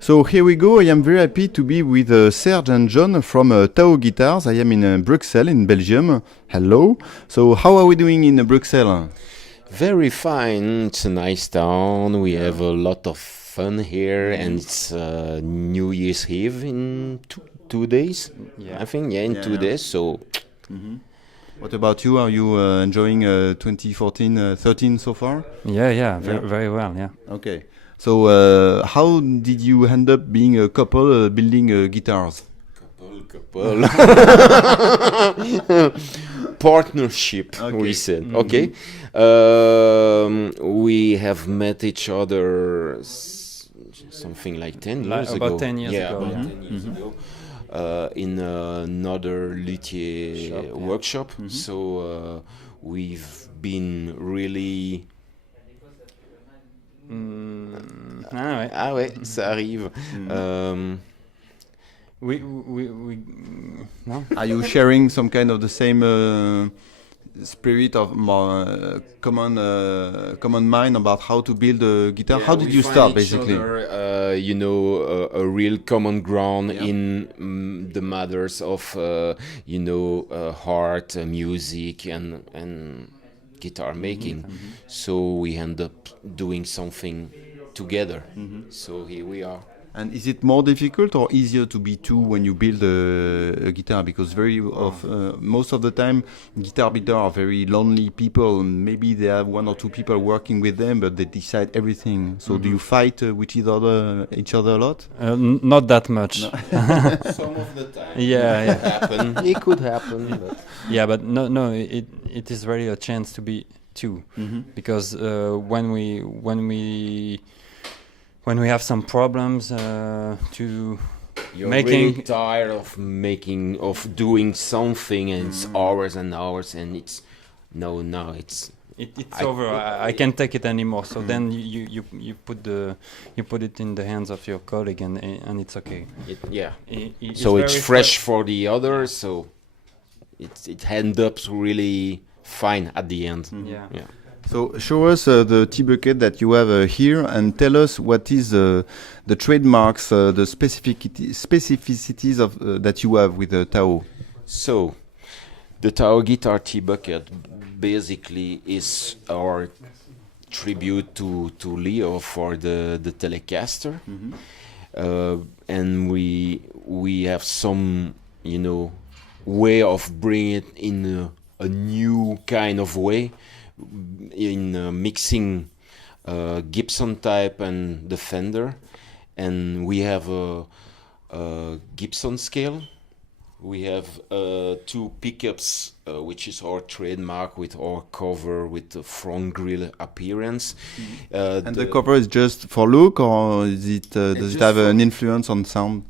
So here we go. I am very happy to be with Serge and John from Tao Guitars. I am in Brussels, in Belgium. Hello. So how are we doing in Brussels? Very fine. It's a nice town. We have a lot of fun here, and it's New Year's Eve in two days. I think. In 2 days. So. What about you? Are you enjoying 2014-13 so far? Yeah, very well. Yeah. Okay. So how did you end up being a couple building guitars? Couple. Partnership, we said. Okay. We have met each other something like 10 years ago. About 10 years ago. About 10 years ago. In another luthier workshop. So we've been really... Ah ouais, ça arrive. We no. Are you sharing some kind of the same spirit of common mind about how to build a guitar? How did you start, basically? A real common ground in the matters of art, music, and guitar making. So we end up doing something together. So here we are. And is it more difficult or easier to be two when you build a guitar? Because most of the time, guitar builders are very lonely people. Maybe they have one or two people working with them, but they decide everything. So do you fight with each other a lot? Not that much. No. Some of the time. It could happen. But. Yeah, but no. It is really a chance to be two, because when we have some problems You're really tired of doing something, and it's hours and hours, and it's it's over. I can't take it anymore. So then you put it in the hands of your colleague, and it's okay. It's fresh for the others, so it ends up really fine at the end. Yeah. So show us the tea bucket that you have here, and tell us what is the trademarks, the specificities of that you have with Tao. So the Tao guitar tea bucket basically is our tribute to Leo for the Telecaster, and we have some way of bringing it in a new kind of way, in mixing Gibson type and the Fender, and we have a Gibson scale. We have 2 pickups, which is our trademark, with our cover with the front grille appearance. And the cover is just for look, or is it does it have an influence on sound?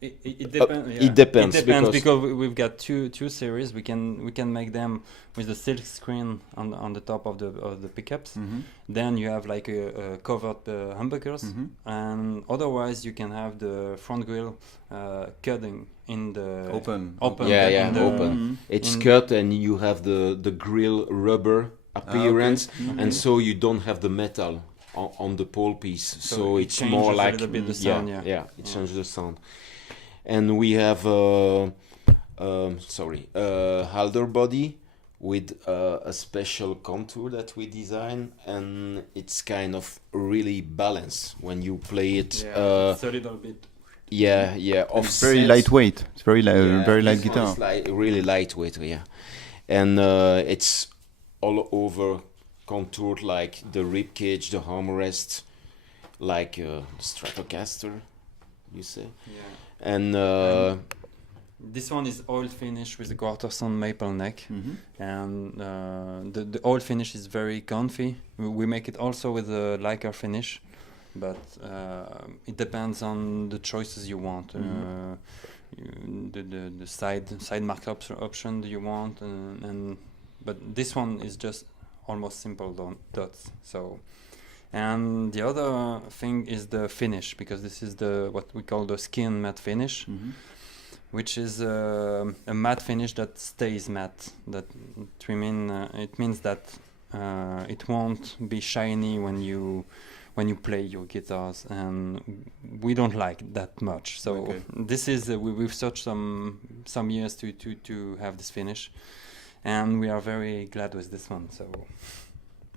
It depends. It depends because we've got two series. We can make them with the silk screen on the top of the pickups. Then you have like a covered humbuckers, and otherwise you can have the front grille cutting in the open. Open. It's cut, and you have the grill rubber appearance, and so you don't have the metal on the pole piece. So it's more like a little bit the sound. It changes the sound. And we have halter body with a special contour that we design, and it's kind of really balanced when you play it. It's a little bit. It's very lightweight. It's very light guitar. It's really lightweight, and it's all over contoured like the rib cage, the armrest, like Stratocaster, you say. And this one is oil finish with a quarter-tone maple neck, and the oil finish is very comfy. We make it also with a lacquer finish, but it depends on the choices you want. The side mark option you want, but this one is just almost simple dots. So. And the other thing is the finish, because this is what we call the skin matte finish. which is a matte finish that stays matte. It means that it won't be shiny when you play your guitars, and we don't like that much. So this is we've searched some years to have this finish, and we are very glad with this one. So.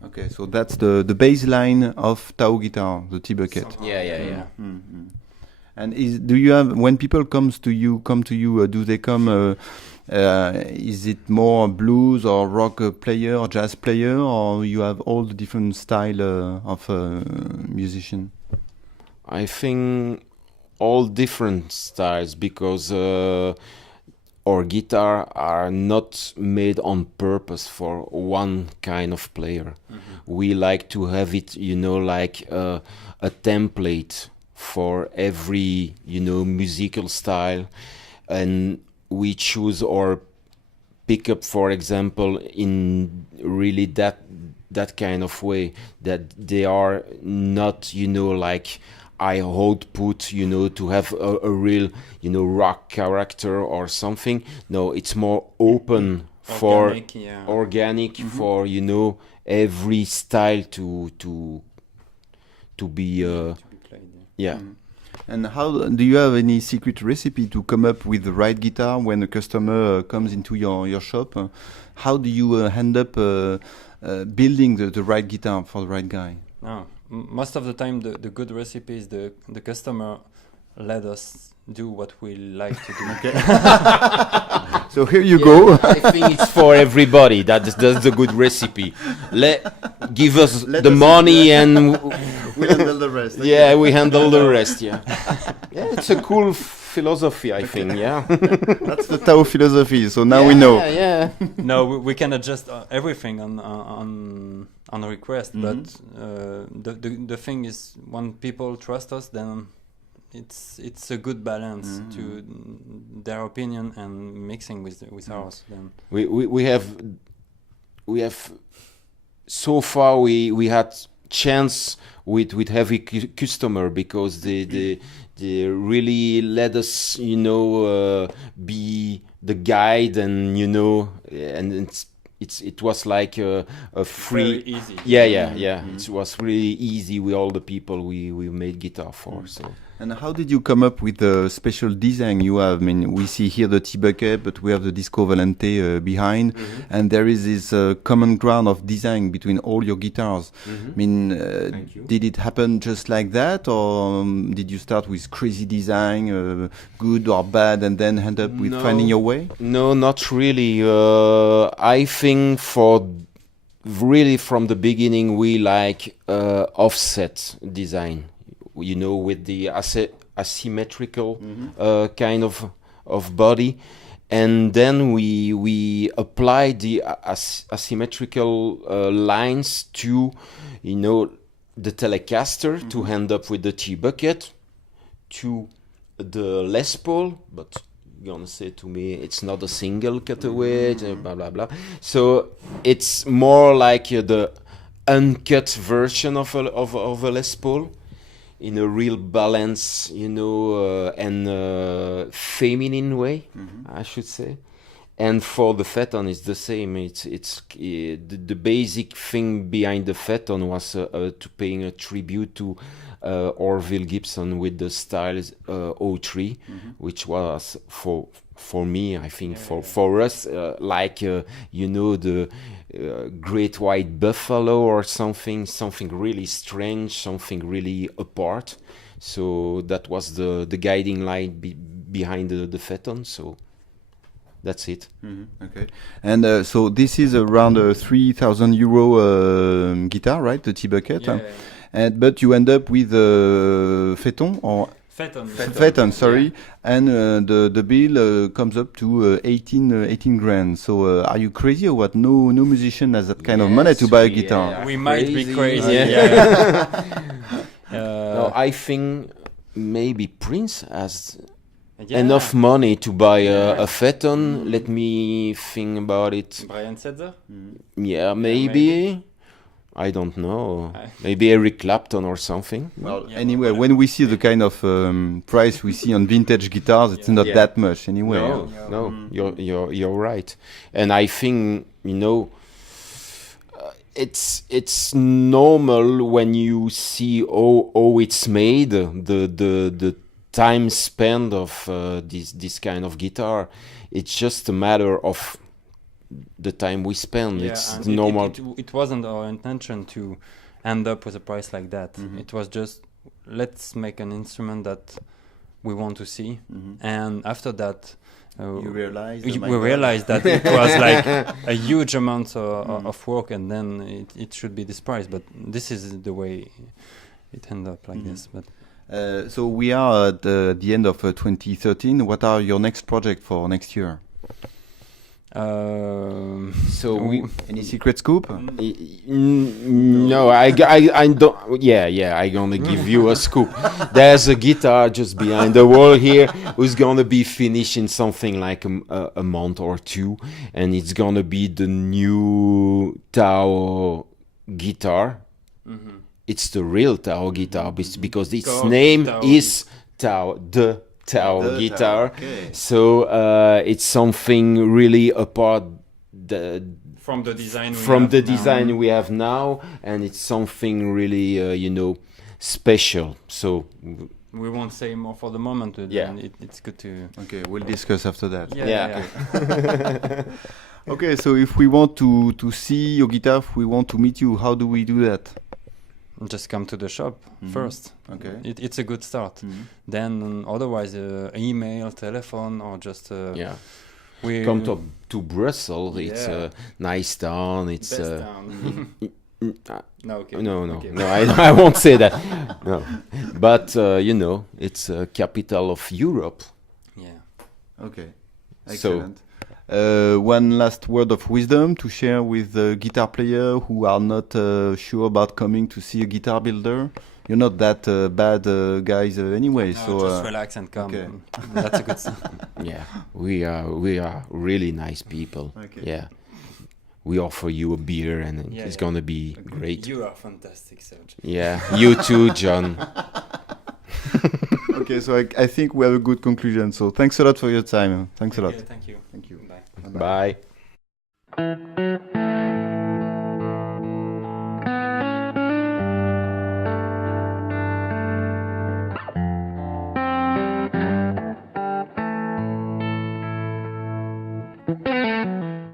Okay, so that's the baseline of Tao Guitar, the T-bucket. Yeah. Mm-hmm. And do you have, when people come to you, do they come? Is it more blues or rock player or jazz player, or you have all the different style of musician? I think all different styles, because our guitar are not made on purpose for one kind of player. We like to have it, like a template for every, musical style, and we choose our pickup, for example, in really that kind of way, that they are not, like high output, to have a real, rock character or something. No, it's more open for organic, for, every style to be played. Yeah. And how do you have any secret recipe to come up with the right guitar when a customer comes into your shop? How do you end up building the right guitar for the right guy? No, most of the time the good recipe is the customer let us do what we like to do. Okay. So here you go. I think it's for everybody. That's the good recipe. Give us the money and we handle the rest. Okay. Yeah, we handle the rest. Yeah, it's a cool philosophy, I think. Yeah, that's the Tao philosophy. So now we know. Yeah. No, we can adjust everything on a request, but the thing is, when people trust us, then it's a good balance to their opinion and mixing with ours. Then we have so far we had chance with heavy customer, because they really let us be the guide, and and it was like a free. very easy. Yeah. It was really easy with all the people we made guitar for. So. And how did you come up with the special design you have? I mean, we see here the T-bucket, but we have the Disco Volante behind, and there is this common ground of design between all your guitars. I mean, did it happen just like that, or did you start with crazy design, good or bad, and then end up with finding your way? No, not really. I think really from the beginning we like offset design. With the asymmetrical kind of body, and then we apply the asymmetrical lines to the Telecaster to end up with the T-bucket, to the Les Paul, but you're gonna say to me it's not a single cutaway, blah blah blah. So it's more like the uncut version of a Les Paul, in a real balance, and feminine way, I should say. And for the Phaeton, it's the same. It's the basic thing behind the Phaeton was to paying a tribute to Orville Gibson with the Styles 03, which was for me, I think for us, like the Great White Buffalo or something really strange, something really apart. So that was the guiding line behind the Phaeton. So that's it. Okay. And so this is around a €3,000 guitar, right? The T-bucket. But you end up with Phaeton or Phaeton, sorry, and the bill comes up to 18 grand. So are you crazy or what? No musician has that kind of money to buy a guitar. We might be crazy. No, I think maybe Prince has enough money to buy a Phaeton. Let me think about it. Brian Setzer? Yeah, maybe. I don't know. Maybe Eric Clapton or something. Well, Yeah, anyway, well, when we see the kind of price we see on vintage guitars, it's not Yeah. that much anyway. No, Yeah. no, you're right, and I think it's normal when you see how it's made, the time spent of this kind of guitar. It's just a matter of the time we spend. It's and normal. It wasn't our intention to end up with a price like that. Mhm. It was just, let's make an instrument that we want to see, Mhm. and after that, You realize? we realized that it was like a huge amount of work, and then it should be this price. But this is the way it ended up like Mhm. this. But So we are at the end of 2013. What are your next project for next year? So we. Any secret scoop? No, I don't. Yeah, I'm gonna give you a scoop. There's a guitar just behind the wall here who's gonna be finished in something like a month or two, and it's gonna be the new Tao guitar. It's the real Tao guitar because its Tao name Tao. is Tao, the Tao The guitar. Tao, okay. So it's something really apart from the design, we have now, and it's something really special. So we won't say more for the moment. Yeah. It's good to. Okay, we'll discuss after that. Yeah. Okay, so if we want to see your guitar, if we want to meet you, how do we do that? Just come to the shop first. Okay. It's a good start. Then otherwise, email, telephone, or just yeah, we come to Brussels. It's Yeah. a nice town. It's best town. No, okay. no, Okay. I won't say that. No, but it's a capital of Europe. Yeah. Okay. So- Excellent. One last word of wisdom to share with guitar player who are not sure about coming to see a guitar builder. You're not that bad guys anyway, No, so just relax and come. okay. That's a good start. Yeah, we are really nice people. Okay. Yeah, we offer you a beer, and Yeah, it's yeah. gonna be great. You are fantastic, Serge. Yeah, you too, John. Okay, so I think we have a good conclusion. So thanks a lot for your time. Thanks a lot. Okay, thank you. Thank you. Bye. Bye.